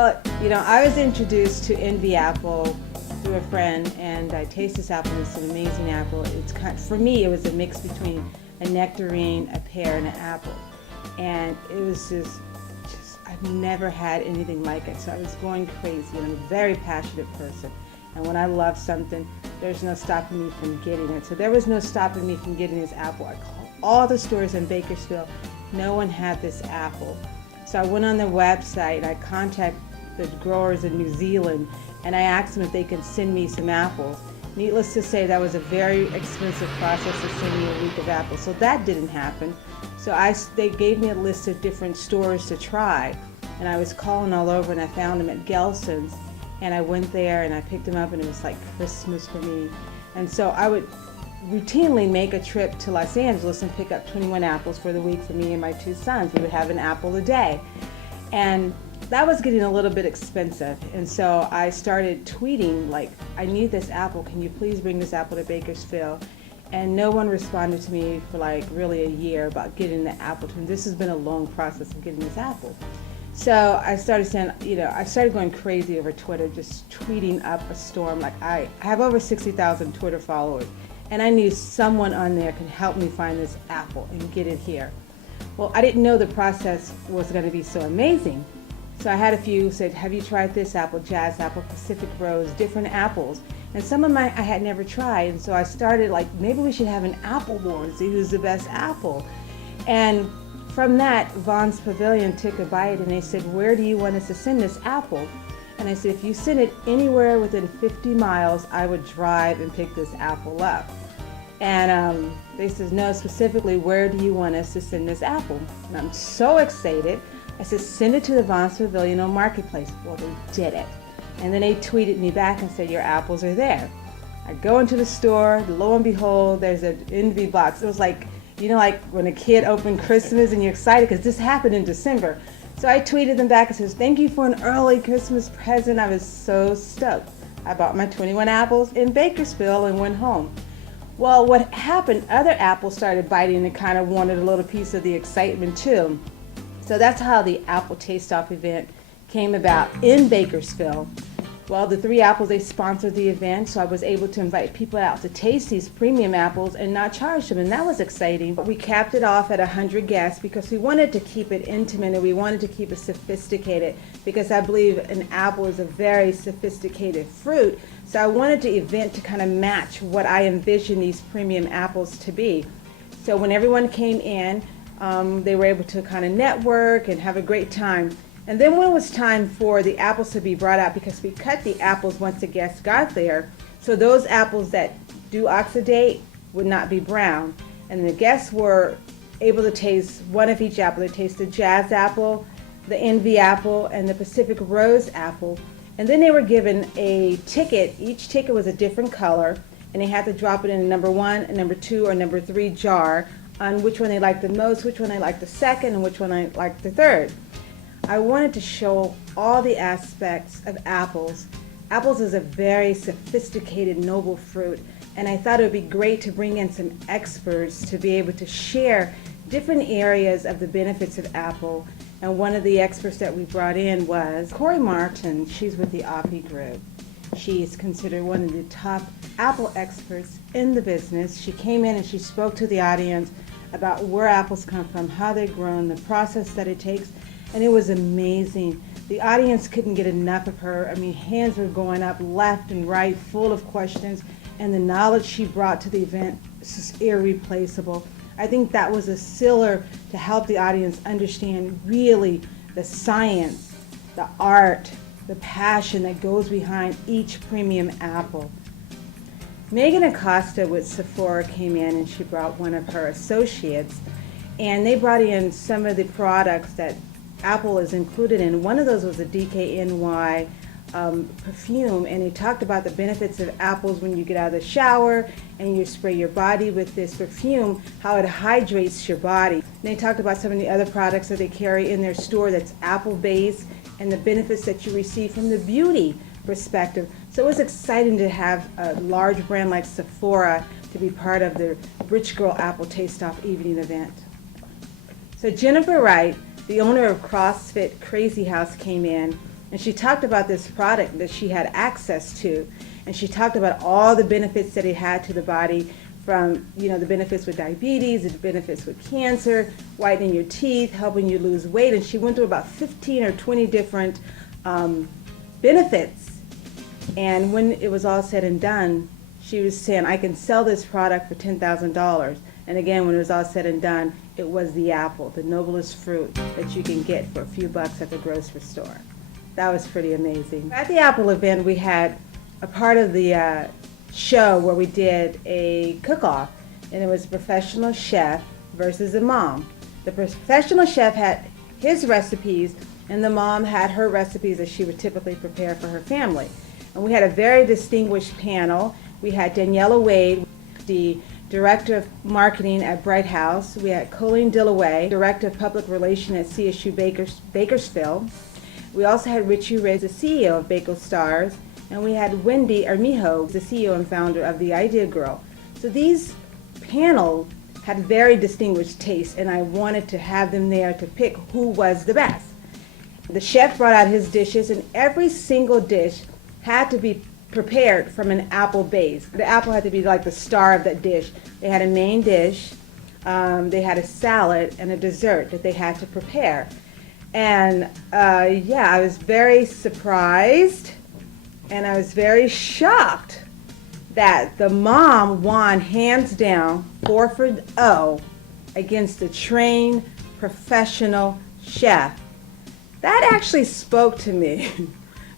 Well, I was introduced to Envy Apple through a friend, and I taste this apple. It's an amazing apple. For me, it was a mix between a nectarine, a pear, and an apple, and it was just I've never had anything like it. So I was going crazy. And I'm a very passionate person, and when I love something, there's no stopping me from getting it. So there was no stopping me from getting this apple. I called all the stores in Bakersfield. No one had this apple. So I went on their website and I contacted the growers in New Zealand, and I asked them if they could send me some apples. Needless to say, that was a very expensive process to send me a week of apples. So that didn't happen. So they gave me a list of different stores to try, and I was calling all over, and I found them at Gelson's, and I went there and I picked them up, and it was like Christmas for me. And so I would routinely make a trip to Los Angeles and pick up 21 apples for the week for me and my two sons. We would have an apple a day. And that was getting a little bit expensive. And so I started tweeting, like, I need this apple. Can you please bring this apple to Bakersfield? And no one responded to me for like really a year about getting the apple to me. This has been a long process of getting this apple. So I started saying, I started going crazy over Twitter, just tweeting up a storm. Like, I have over 60,000 Twitter followers, and I knew someone on there can help me find this apple and get it here. Well, I didn't know the process was going to be so amazing. So I had a few who said, have you tried this apple, Jazz Apple, Pacific Rose, different apples? And some of mine I had never tried. And so I started like, maybe we should have an apple war and see who's the best apple. And from that, Vaughn's Pavilion took a bite, and they said, where do you want us to send this apple? And I said, if you send it anywhere within 50 miles, I would drive and pick this apple up. And they said, no, specifically, where do you want us to send this apple? And I'm so excited. I said, send it to the Vaughn's Pavilion on Marketplace. Well, they did it. And then they tweeted me back and said, your apples are there. I go into the store, lo and behold, there's an Envy box. It was like, like when a kid opened Christmas and you're excited because this happened in December. So I tweeted them back and says, thank you for an early Christmas present. I was so stoked. I bought my 21 apples in Bakersfield and went home. Well, what happened, other apples started biting and kind of wanted a little piece of the excitement too. So that's how the Apple Taste Off event came about in Bakersfield. Well, the 3 Apples, they sponsored the event, so I was able to invite people out to taste these premium apples and not charge them, and that was exciting. We capped it off at 100 guests because we wanted to keep it intimate and we wanted to keep it sophisticated, because I believe an apple is a very sophisticated fruit. So I wanted the event to kind of match what I envisioned these premium apples to be. So when everyone came in, they were able to kind of network and have a great time. And then when it was time for the apples to be brought out, because we cut the apples once the guests got there, so those apples that do oxidate would not be brown. And the guests were able to taste one of each apple. They tasted Jazz Apple, the Envy Apple, and the Pacific Rose Apple. And then they were given a ticket. Each ticket was a different color, and they had to drop it in a number 1, a number 2, or number 3 jar on which one they liked the most, which one they liked the second, and which one they liked the third. I wanted to show all the aspects of apples. Apples is a very sophisticated, noble fruit, and I thought it would be great to bring in some experts to be able to share different areas of the benefits of apple. And one of the experts that we brought in was Corey Martin. She's with the Oppie Group. She's considered one of the top apple experts in the business. She came in and she spoke to the audience about where apples come from, how they're grown, the process that it takes, and it was amazing. The audience couldn't get enough of her. I mean, hands were going up left and right, full of questions, and the knowledge she brought to the event is just irreplaceable. I think that was a sealer to help the audience understand really the science, the art, the passion that goes behind each premium apple. Megan Acosta with Sephora came in, and she brought one of her associates, and they brought in some of the products that Apple is included in. One of those was a DKNY perfume, and they talked about the benefits of apples when you get out of the shower and you spray your body with this perfume, how it hydrates your body. And they talked about some of the other products that they carry in their store that's apple based and the benefits that you receive from the beauty perspective. So it was exciting to have a large brand like Sephora to be part of the Rich Girl Apple Taste Off evening event. So Jennifer Wright, the owner of CrossFit Crazy House, came in, And she talked about this product that she had access to. And she talked about all the benefits that it had to the body, from the benefits with diabetes, the benefits with cancer, whitening your teeth, helping you lose weight. And she went through about 15 or 20 different benefits. And when it was all said and done, she was saying, I can sell this product for $10,000. And again, when it was all said and done, it was the apple, the noblest fruit that you can get for a few bucks at the grocery store. That was pretty amazing. At the Apple event, we had a part of the show where we did a cook-off, and it was a professional chef versus a mom. The professional chef had his recipes, and the mom had her recipes that she would typically prepare for her family. And we had a very distinguished panel. We had Daniela Wade, the Director of Marketing at Bright House. We had Colleen Dillaway, Director of Public Relations at CSU Bakersfield. We also had Richie Riz, the CEO of Bako Stars, and we had Wendy Armijo, the CEO and founder of The Idea Girl. So these panels had very distinguished tastes, and I wanted to have them there to pick who was the best. The chef brought out his dishes, and every single dish had to be prepared from an apple base. The apple had to be like the star of that dish. They had a main dish, they had a salad, and a dessert that they had to prepare. And I was very surprised, and I was very shocked that the mom won hands down 4-0 against a trained professional chef. That actually spoke to me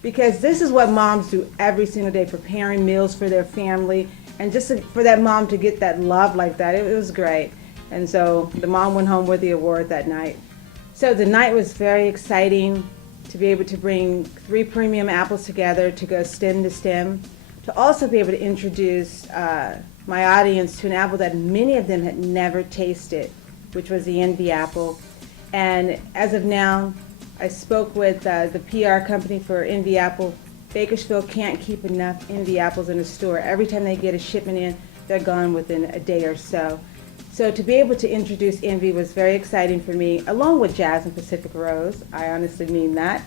because this is what moms do every single day, preparing meals for their family, and just for that mom to get that love like that, it was great. And so the mom went home with the award that night. So the night was very exciting to be able to bring 3 premium apples together to go stem to stem, to also be able to introduce my audience to an apple that many of them had never tasted, which was the Envy apple. And as of now, I spoke with the PR company for Envy apple. Bakersfield can't keep enough Envy apples in the store. Every time they get a shipment in, they're gone within a day or so. So to be able to introduce Envy was very exciting for me, along with Jasmine Pacific Rose. I honestly mean that.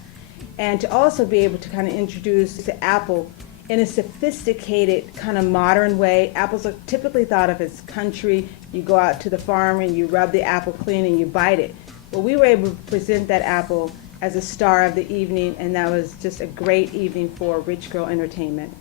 And to also be able to kind of introduce the apple in a sophisticated, kind of modern way. Apples are typically thought of as country. You go out to the farm and you rub the apple clean and you bite it. Well, we were able to present that apple as a star of the evening, and that was just a great evening for Rich Girl Entertainment.